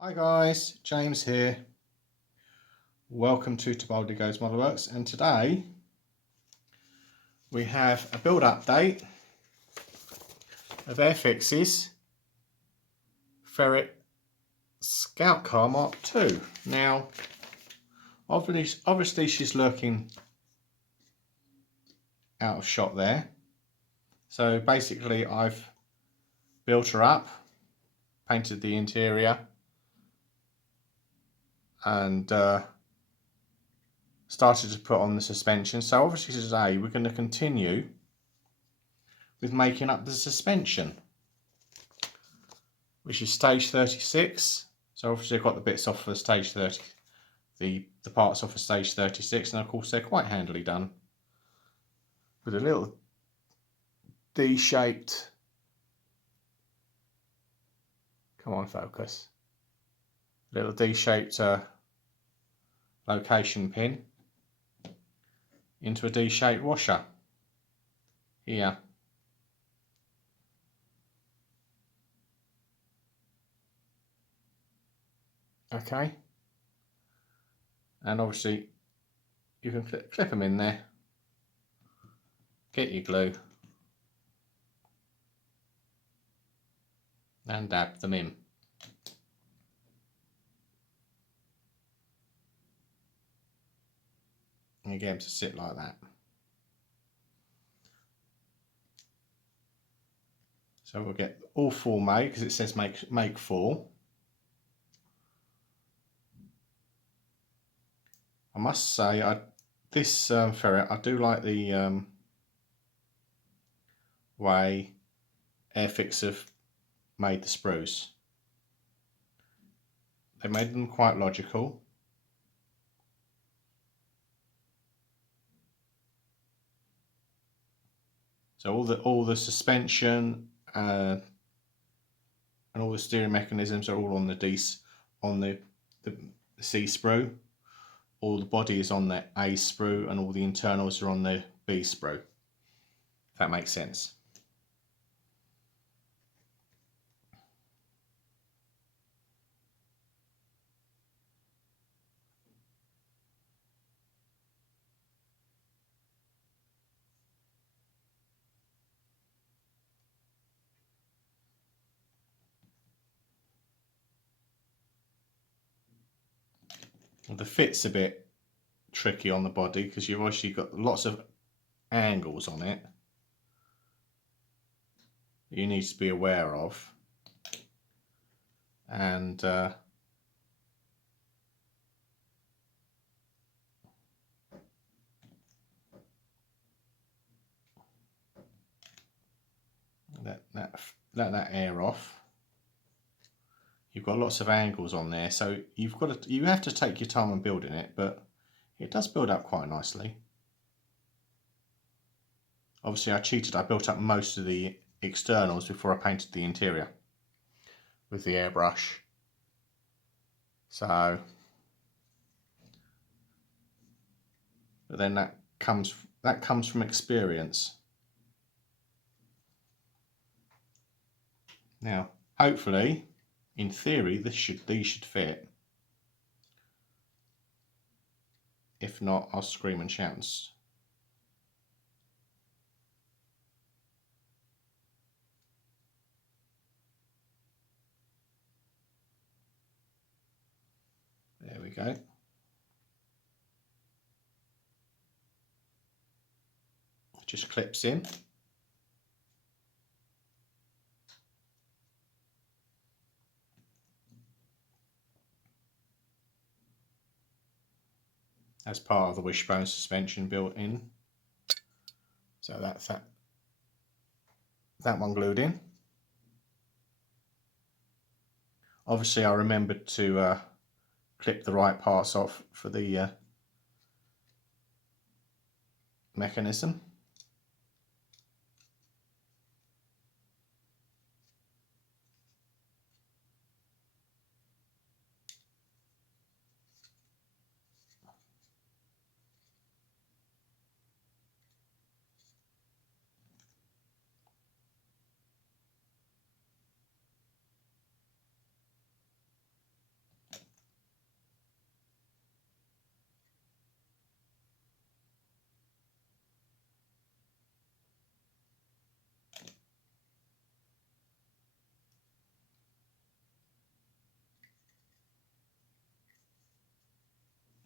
Hi guys, James here. Welcome to Bodyworks Mudguards, and today we have a build update of Airfix's Ferret Scout Car Mark 2. Now, obviously she's lurking out of shot there. So basically I've built her up, painted the interior, and started to put on the suspension. So obviously today we're going to continue with making up the suspension, which is stage 36. So obviously I've got the bits off for stage 30, the parts off for stage 36, and of course they're quite handily done with a little D-shaped, come on focus, little D-shaped location pin into a D-shaped washer here. Okay, and obviously you can clip them in there, get your glue and dab them in. And you get them to sit like that. So we'll get all four made because it says make four. I must say, this ferret, I do like the way Airfix have made the sprues. They made them quite logical. So all the suspension and all the steering mechanisms are all on the C sprue. All the body is on the A sprue, and all the internals are on the B sprue. If that makes sense. The fit's a bit tricky on the body because you've obviously got lots of angles on it that you need to be aware of, and let that air off. You've got lots of angles on there, so you have to take your time on building it, but it does build up quite nicely. Obviously I cheated, I built up most of the externals before I painted the interior with the airbrush. So, but then that comes from experience. Now, hopefully, in theory, these should fit. If not, I'll scream and shout. There we go. It just clips in. As part of the wishbone suspension built in. So that's that one glued in. Obviously I remembered to clip the right parts off for the mechanism.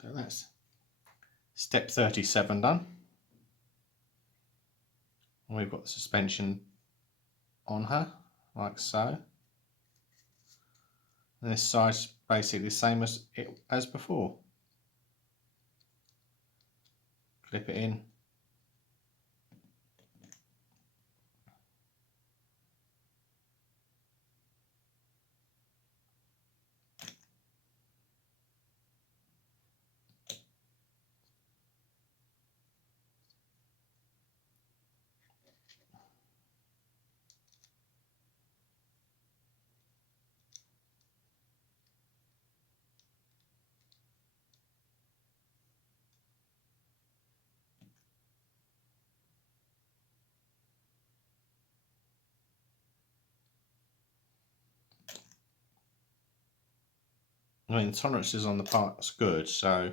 So that's step 37 done. And we've got the suspension on her, like so. And this side's basically the same as before. Clip it in. I mean, the tolerances on the part's good, so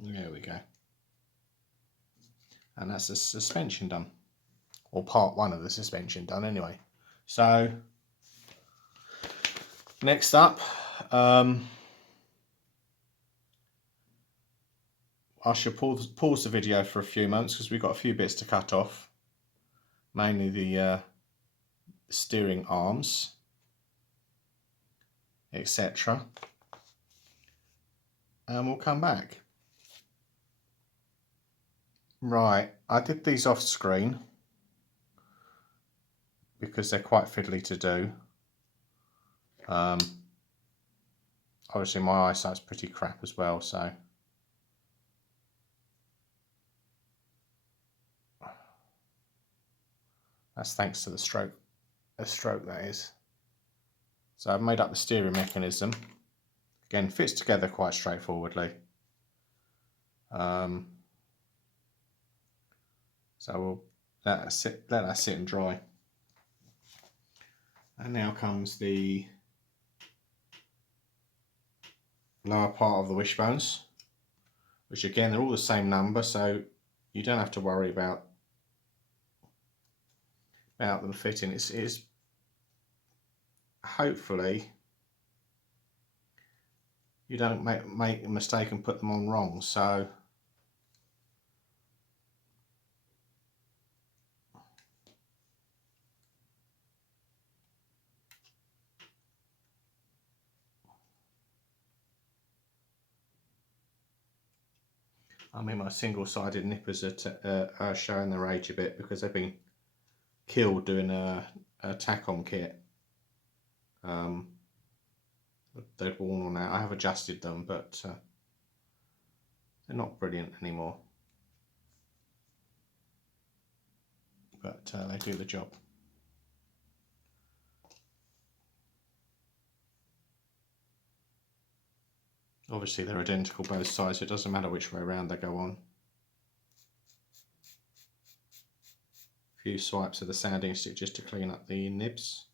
there we go. And that's the suspension done, or part one of the suspension done anyway. So next up, I should pause the video for a few moments because we've got a few bits to cut off, mainly the steering arms, etc. And we'll come back. Right, I did these off screen because they're quite fiddly to do. Obviously my eyesight's pretty crap as well, so that's thanks to the stroke that is. So I've made up the steering mechanism. Again, fits together quite straightforwardly. So we'll let that sit and dry. And now comes the lower part of the wishbones, which again they're all the same number, so you don't have to worry about them fitting. It's hopefully you don't make a mistake and put them on wrong. So I mean, my single-sided nippers are showing their age a bit because they've been killed doing a tack-on kit. They've worn on out. I have adjusted them, but they're not brilliant anymore. But they do the job. Obviously they're identical both sides, so it doesn't matter which way around they go on. A few swipes of the sanding stick just to clean up the nibs.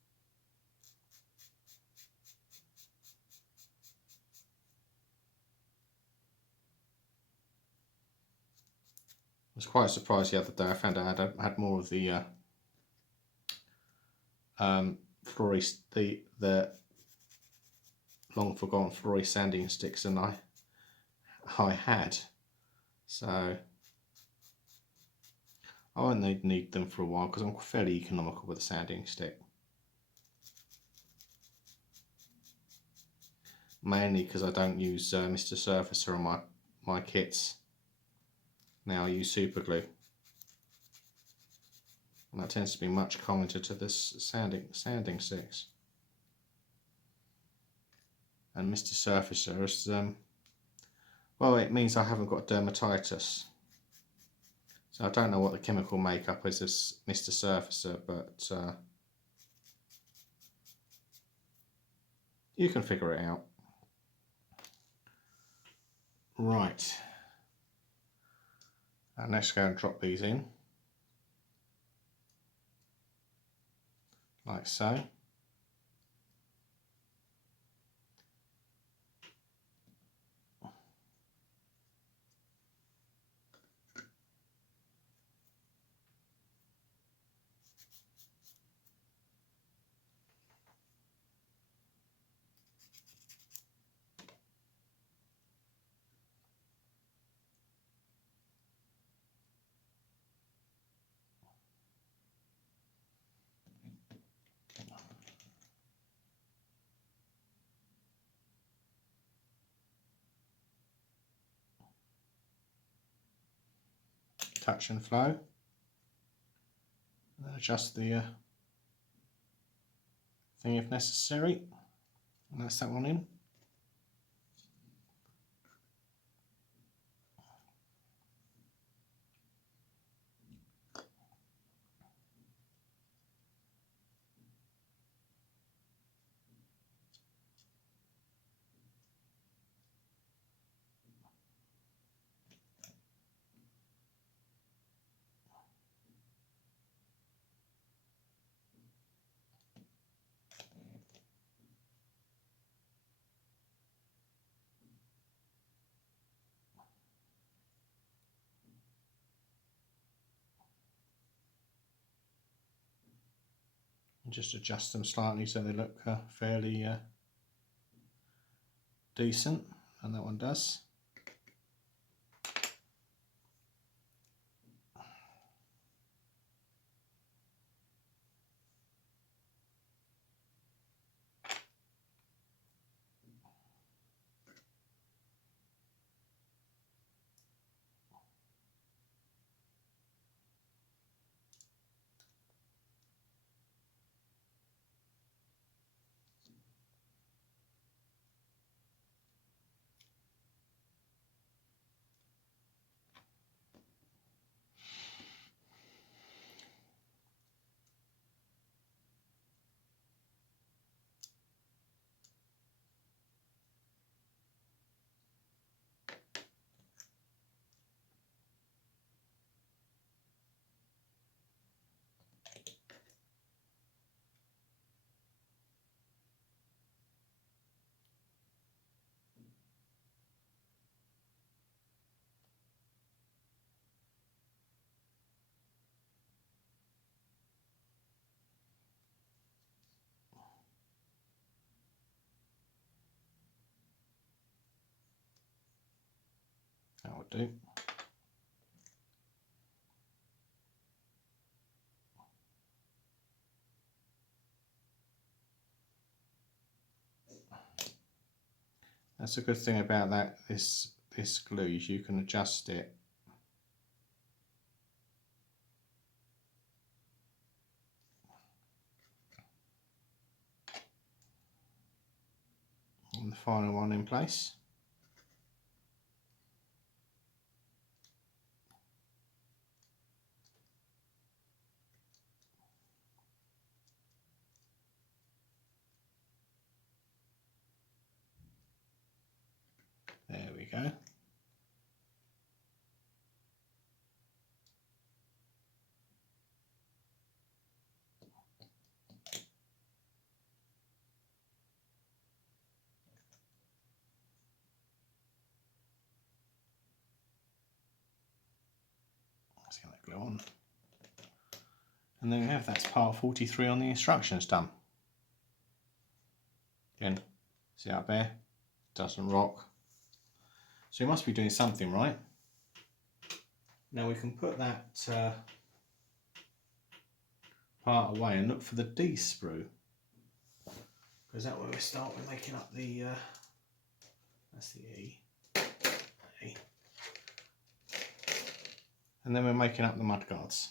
I was quite surprised the other day. I found out I had more of the the long forgotten Flory sanding sticks than I had. So I won't need them for a while because I'm fairly economical with a sanding stick. Mainly because I don't use Mr. Surfacer on my kits. Now I use super glue. And that tends to be much kinder to this sanding sticks. And Mr. Surfacer is, well, it means I haven't got dermatitis. So I don't know what the chemical makeup is of Mr. Surfacer, but you can figure it out. Right. And let's go and drop these in. Like so. touch and flow. And adjust the thing if necessary. And that's that one in. And just adjust them slightly so they look fairly decent, and that one does. That will do. That's a good thing about this glue, is you can adjust it and the final one in place. There we go. Let's get that glue on. And there we have, that's part 43 on the instructions done. Again, see up there, doesn't rock. So you must be doing something right. Now we can put that part away and look for the D sprue, because that's where we start with making up the, that's the E. And then we're making up the mudguards.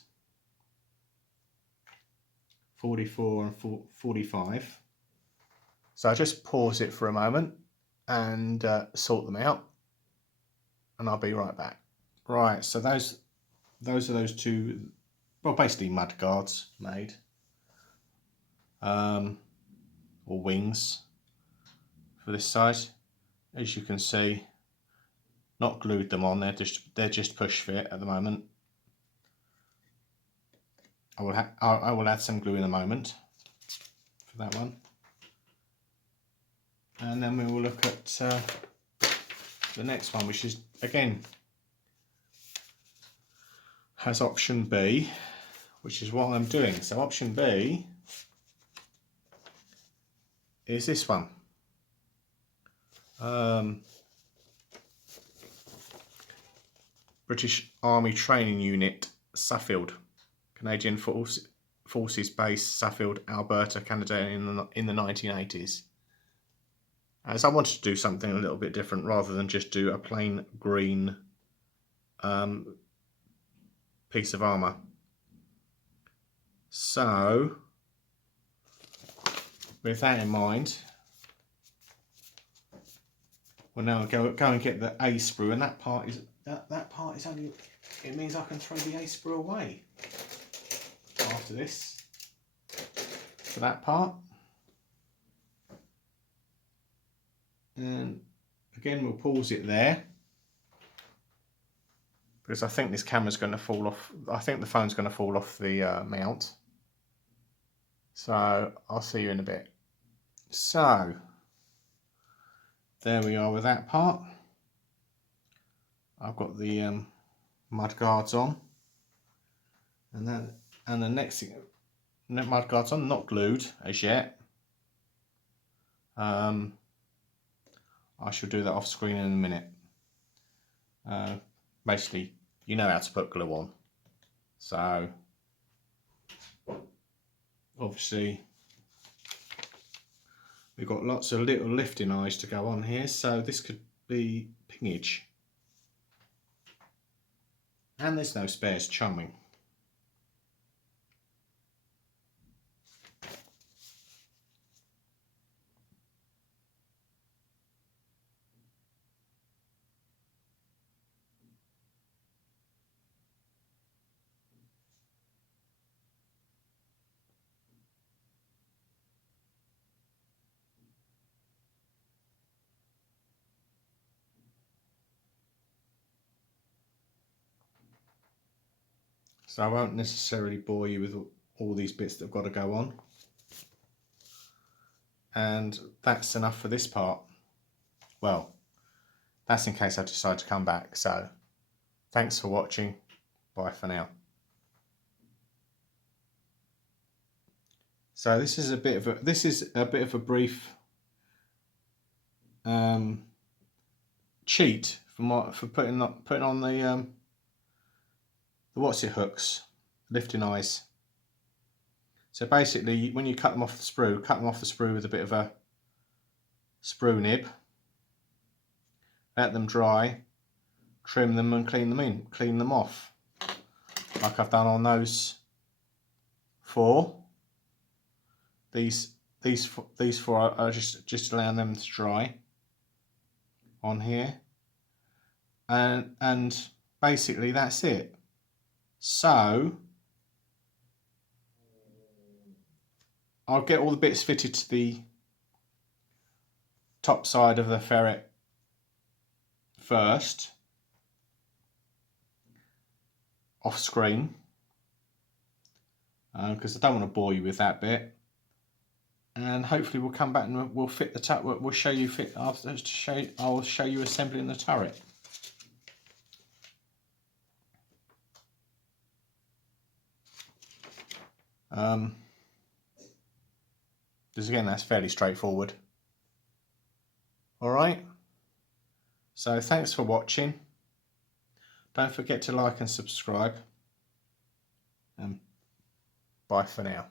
44 and 45. So I just pause it for a moment and sort them out, and I'll be right back. Right, so those are those two, well, basically mudguards made, or wings for this side. As you can see, not glued them on, they're just push fit at the moment. I will add some glue in a moment for that one, and then we will look at the next one, which is again has option B, which is what I'm doing. So option B is this one. British Army Training Unit, Suffield, Canadian Forces Base, Suffield, Alberta, Canada, in the 1980s. As I wanted to do something a little bit different, rather than just do a plain green piece of armour. So with that in mind, we'll now go and get the A sprue, and that part is only, it means I can throw the A sprue away after this for that part. And again, we'll pause it there because I think this camera's going to fall off. I think the phone's going to fall off the mount. So I'll see you in a bit. So there we are with that part. I've got the mudguards on, and the next thing, mudguards on, not glued as yet. I shall do that off screen in a minute. Basically, you know how to put glue on, so obviously we've got lots of little lifting eyes to go on here, so this could be pingage. And there's no spares, charming. So I won't necessarily bore you with all these bits that have got to go on. And that's enough for this part. Well, that's in case I decide to come back. So thanks for watching. Bye for now. So this is a bit of a brief cheat for putting on the what's it hooks, lifting eyes. So basically, when you cut them off the sprue, with a bit of a sprue nib. Let them dry, trim them, and clean them off, like I've done on those four. These four are just allowing them to dry on here, and basically that's it. So I'll get all the bits fitted to the top side of the ferret first, off screen, because I don't want to bore you with that bit. And hopefully we'll come back and we'll fit the turret. We'll show you fit after. I'll show you assembling the turret. Because again, that's fairly straightforward. All right. So thanks for watching. Don't forget to like and subscribe. Bye for now.